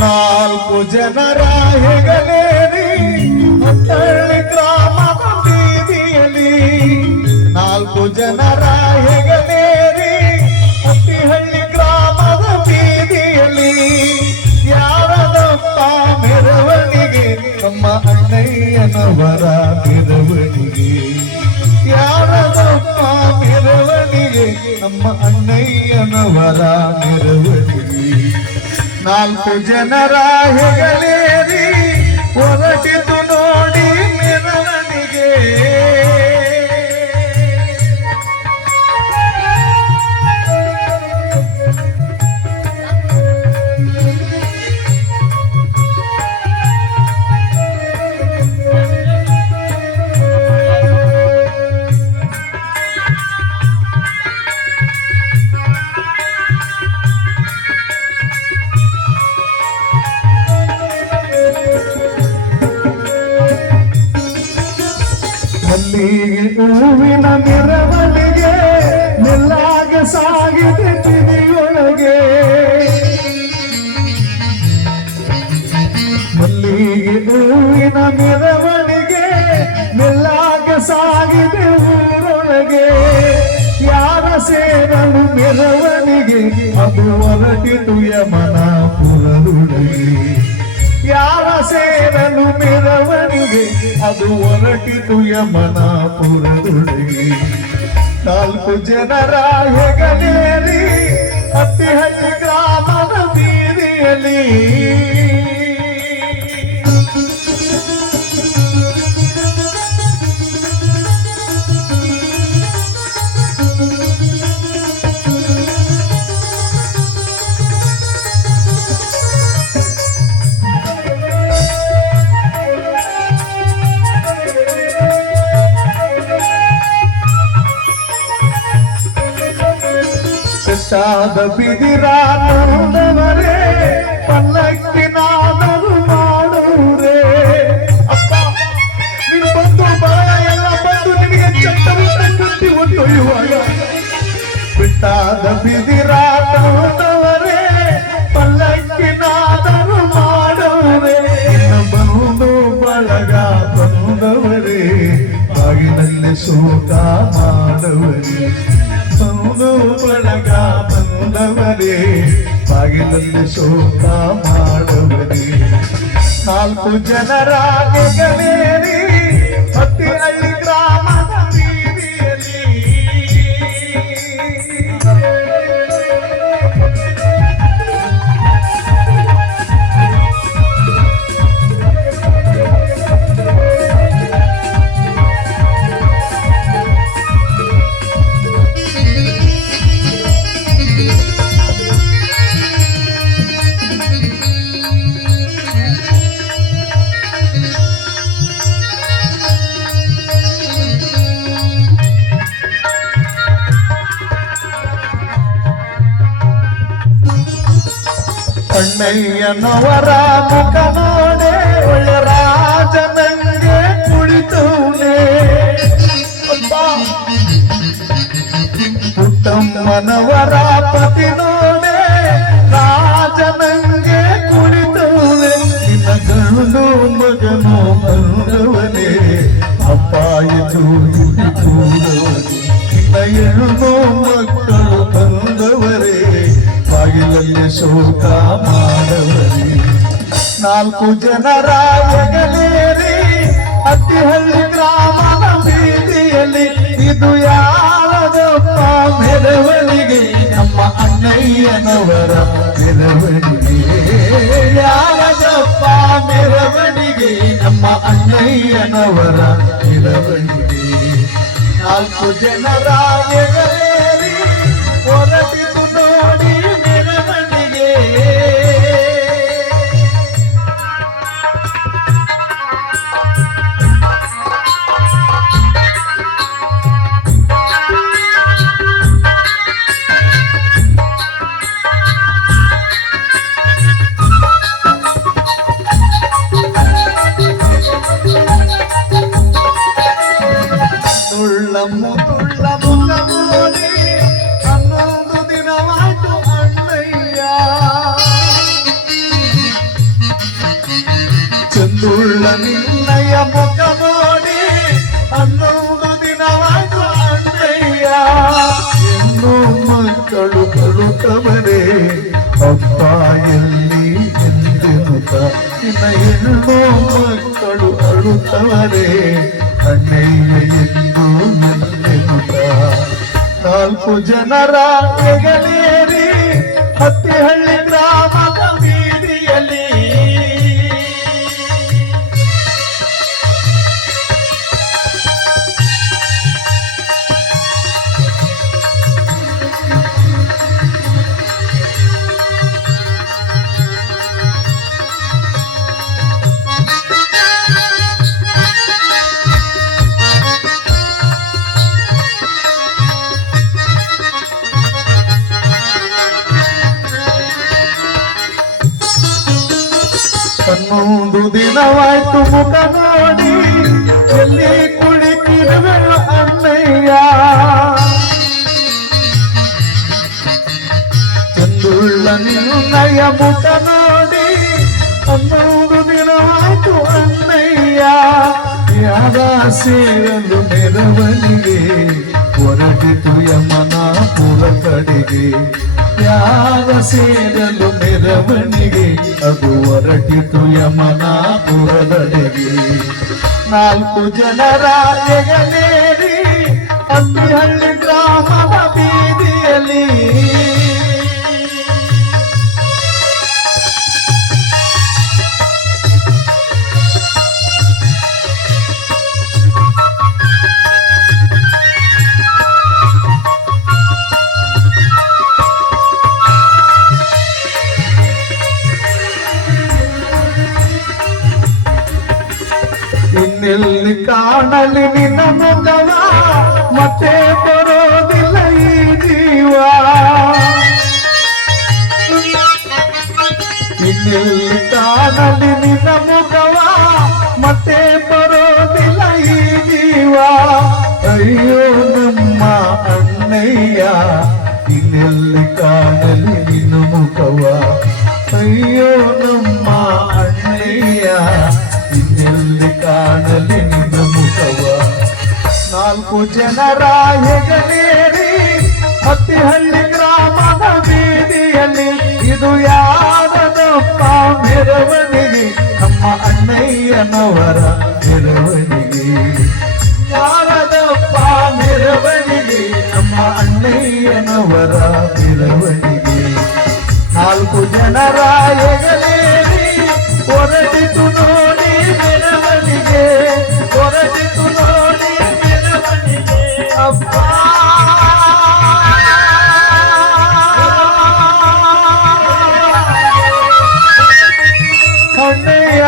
ನಾಲ್ಕು ಜನರ ಹೆಗಲೇರಿ ಹೊತ್ತಳ್ಳಿ ಗ್ರಾಮದ ಬೀದಿಯಲ್ಲಿ, ನಾಲ್ಕು ಜನರ ಹೆಗಲೇರಿ ಹಟ್ಟಿಹಳ್ಳಿ ಗ್ರಾಮದ ಬೀದಿಯಲ್ಲಿ, ಯಾರದಪ್ಪ ಮೆರವಣಿಗೆ ನಮ್ಮ ಅಣ್ಣಯ್ಯನವರ ಮೆರವಣಿಗೆ, ಯಾರದಪ್ಪ ಮೆರವಣಿಗೆ ನಮ್ಮ ಅಣ್ಣಯ್ಯನವರ ಮೆರವಣಿಗೆ. ನಾಲ್ಕು ಜನರ ಹೆಗಲೇರಿ ಹೊರಟಿತು ನೋಡಿ ಮೆರವಣಿಗೆ. ಮಲ್ಲಿಗೆ ಹೂವಿನ ಮೆರವಣಿಗೆ ನೆಲ್ಲಾಗ ಸಾಗಿದೆ ತಿರಿಯೊಳಗೆ, ಮಲ್ಲಿಗೆ ಹೂವಿನ ಮೆರವಣಿಗೆ ನೆಲ್ಲಾಗ ಸಾಗಿದೆ ಊರೊಳಗೆ. ಯಾರ ಸೇರಲು ಮೆರವಣಿಗೆ ಅದು ಹೊರಟಿತು ಯಮನಾಪುರದೊಳಗೆ, ಯಾರ ಸೇರಲು ಮೆರವಣಿಗೆ ಅದು ಹೊರಟಿತು ಯಮನಾಪುರದೊಳಗೆ. ನಾಲ್ಕು ಜನರ ಹೆಗಲೇರಿ ಹಟ್ಟಿಹಳ್ಳಿ ಗ್ರಾಮದ ಬೀದಿಯಲ್ಲಿ, ಸಾದ ಬಿದಿರಾನವರೇ ಪಲ್ಲಕ್ಕಿನಾದರೂ ಮಾಡುವುರೇ. ಅಪ್ಪ ನೀನು ಬಂದು ಬರ ಎಲ್ಲ ಬಂದು ನಿನಗೆ ಚಟ್ಟವನ್ನು ಕಟ್ಟಿ ಒಟ್ಟೊಯ್ಯುವಾಗ, ಬಿಟ್ಟಾದ ಬಿದಿರಾನವರೇ ಪಲ್ಲಕ್ಕಿನಾದರೂ ಮಾಡುವುರೇ. ಬಂದು ಬಳಗ ಬಂದವರೇ ಬಾಗಿಲಲ್ಲಿ ಶೋಕ ಮಾಡವರೇ, ಬಂದು ಬಳಗ ಬಂದವರೇ ಬಾಗಿಲಲ್ಲಿ ಶೋಕ ಮಾಡವರೇ. ನಾಲ್ಕು ಜನರ ಹೆಗಲೇರಿ ಹಟ್ಟಿಹಳ್ಳಿ ಗ್ರಾಮದ ಬೀದಿಯಲ್ಲಿ, ಅಣ್ಣಯ್ಯನವರ ಮುಖ ನೋಡೆ ಒಳ್ಳೆ ರಾಜನಂಗೆ ಕುಳಿತವನೇ. ಪುಟ್ಟಮ್ಮನವರ ಪತಿ ನೋಡೆ ರಾಜನಂಗೆ ಕುಳಿತವನೇ. ನಿನ್ನ ಗಂಡು ಮಗನು ಬಂದವನೇ ಅಪ್ಪಾಯಿತು ಇಲ್ಲಿ ಕೂಡವನೇ. ನಿನ್ನ ಹೆಣ್ಣು ಮಕ್ಕಳು ಬಂದವರೇ ಬಾಗಿಲಲ್ಲಿ ಶೋಕ ಮಾಡವರೇ. ನಾಲ್ಕು ಜನರ ಹೆಗಲೇರಿ ಹಟ್ಟಿಹಳ್ಳಿ ಗ್ರಾಮದ ಬೀದಿಯಲ್ಲಿ, ಇದು ಯಾರದಪ್ಪ ಮೆರವಣಿಗೆ ನಮ್ಮ ಅಣ್ಣಯ್ಯನವರ ಮೆರವಣಿಗೆ, ಯಾರದಪ್ಪ ಮೆರವಣಿಗೆ ನಮ್ಮ ಅಣ್ಣಯ್ಯನವರ ಮೆರವಣಿಗೆ. ನಾಲ್ಕು ಜನರ ಹೆಗಲೇರಿ ಹೊರಟಿತು ನೋಡಿ ಮೆರವಣಿಗೆ. ಮುಳ್ಳ ಮುಳ್ಳ ಮುಖ ನೋಡಿ 11 ದಿನ ನಿನ್ನಯ ಮುಖ ನೋಡಿ 11 ದಿನವಾಯ್ತು ಅಣ್ಣಯ್ಯ ಇನ್ನೂ ಮಕ್ಕಳು ಬರುತ್ತವರೇ ಅಪ್ಪ ಎಲ್ಲಿ ಎಂದೆನುತ ನಿನ್ನ ಹೆಣ್ಣು ಮಕ್ಕಳು ಅಳುತ್ತವರೇ ಅಣ್ಣಯ್ಯ ಎಂದು ಎಂದೆನುತ 4 ಜನರ ಹೆಗಲೇರಿ ಹತ್ತಿಹಳ್ಳಿ ಗ್ರಾಮದ ಬೀದಿಯಲ್ಲಿ ಹನ್ನೊಂದು ದಿನವಾಯ್ತು ಮುಖ ನೋಡಿ ಎಲ್ಲಿ ಕುಳಿತಿರುವೆನು ಅಣ್ಣಯ್ಯ ಚಂದುಳ್ಳ ನಿನ್ನಯ ಮುಖ ನೋಡಿ 11 ದಿನವಾಯ್ತು ಅಣ್ಣಯ್ಯ ಯಾರ ಸೇರಲು ಮೆರವಣಿಗೆ ಹೊರಟಿತು ಯಮನಾಪುರ ಕಡೆಗೆ ಯಾರ ಸೇರಲು ಮೆರವಣಿಗೆ ಅದು ಹೊರಟಿತು ಯಮನಾಪುರದೆಡೆಗೆ 4 ಜನರ ಹೆಗಲೇರಿ ಹತ್ತಿಹಳ್ಳಿ ಗ್ರಾಮದ ಬೀದಿಯಲ್ಲಿ ಇನ್ನೆಲ್ಲಿ ಕಾಣಲಿ ನಿನ್ನ ಮುಖವ ಮತ್ತೆ ಬರೋದಿಲ್ಲ ಈ ಜೀವ ಇನ್ನೆಲ್ಲಿ ಕಾಣಲಿ ನಿನ್ನ ಮುಖವ ಮತ್ತೆ ಬರೋದಿಲ್ಲ ಈ ಜೀವ ಅಯ್ಯೋ ನಮ್ಮ ಅಣ್ಣಯ್ಯ ಇನ್ನೆಲ್ಲಿ ಕಾಣಲಿ ನಿನ್ನ ಮುಖವ ಅಯ್ಯೋ ನಮ್ಮ ಅಣ್ಣಯ್ಯ ಇನ್ನೆಲ್ಲಿ ಕಾಣಲಿ ನಿನ್ನ ಮುಖವ 4 ಜನರ ಹೆಗಲೇರಿ ಹತ್ತಿಹಳ್ಳಿ ಗ್ರಾಮದ ಬೀದಿಯಲ್ಲಿ ಇದು ಯಾರದಪ್ಪ ಮೆರವಣಿಗೆ ನಮ್ಮ ಅಣ್ಣಯ್ಯನವರ ಮೆರವಣಿಗೆ ಯಾರದಪ್ಪ ಮೆರವಣಿಗೆ ನಮ್ಮ ಅಣ್ಣಯ್ಯನವರ ಮೆರವಣಿಗೆ 4 ಜನರ ಹೆಗಲೇರಿ ಹೊರಟಿತು ನೋಡಿ ಮೆರವಣಿಗೆ ಹೊರಟಿತು ನೋಡಿ ಮೆರವಣಿಗೆ ಅಪ್ಪ ಅಣ್ಣಯ್ಯ